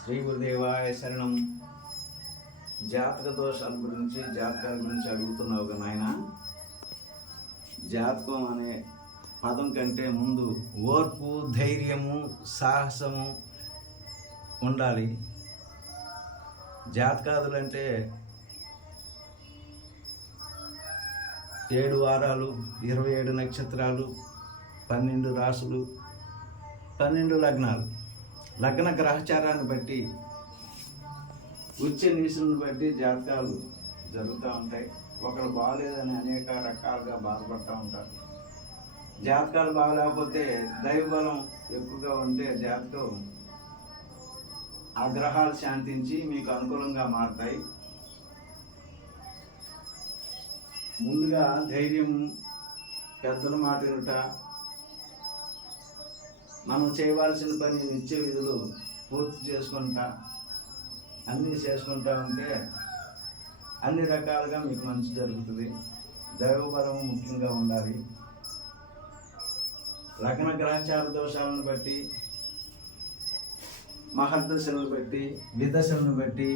శ్రీ గురుదేవాయ శరణం. జాతకాల గురించి అడుగుతున్నావు నాయన. జాతకం అనే పదం కంటే ముందు ఓర్పు, ధైర్యము, సాహసము ఉండాలి. జాతకాదులు అంటే 7 వారాలు, 27 నక్షత్రాలు, 12 రాసులు, 12 లగ్నాలు. లగ్న గ్రహచారాన్ని బట్టి, ఉచ్చ నీచులను బట్టి జాతకాలు జరుగుతూ ఉంటాయి. ఒకరు బాగలేదని అనేక రకాలుగా బాధపడుతూ ఉంటారు. జాతకాలు బాగలేకపోతే దైవబలం ఎక్కువగా ఉంటే జాతకం ఆ గ్రహాలు శాంతించి మీకు అనుకూలంగా మారుతాయి. ముందుగా ధైర్యం, పెద్దల మాట వినుట, మనం చేయవలసిన పని నిత్య విధులు పూర్తి చేసుకుంటా ఉంటే అన్ని రకాలుగా మీకు మంచి జరుగుతుంది. దైవబలం ముఖ్యంగా ఉండాలి. లగ్న గ్రహచార దోషాలను బట్టి, మహర్దశలను బట్టి, విదశలను బట్టి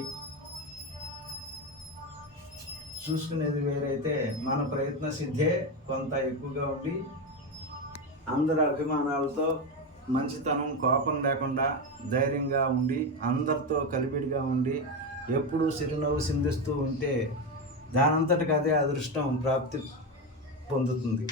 చూసుకునేది వేరైతే మన ప్రయత్న సిద్ధే కొంత ఎక్కువగా ఉండి, అందరి అభిమానాలతో మంచితనం, కోపం లేకుండా ధైర్యంగా ఉండి, అందరితో కలిపిడిగా ఉండి, ఎప్పుడూ చిరునవ్వు సిందిస్తూ ఉంటే దానంతటికి అదే అదృష్టం ప్రాప్తి పొందుతుంది.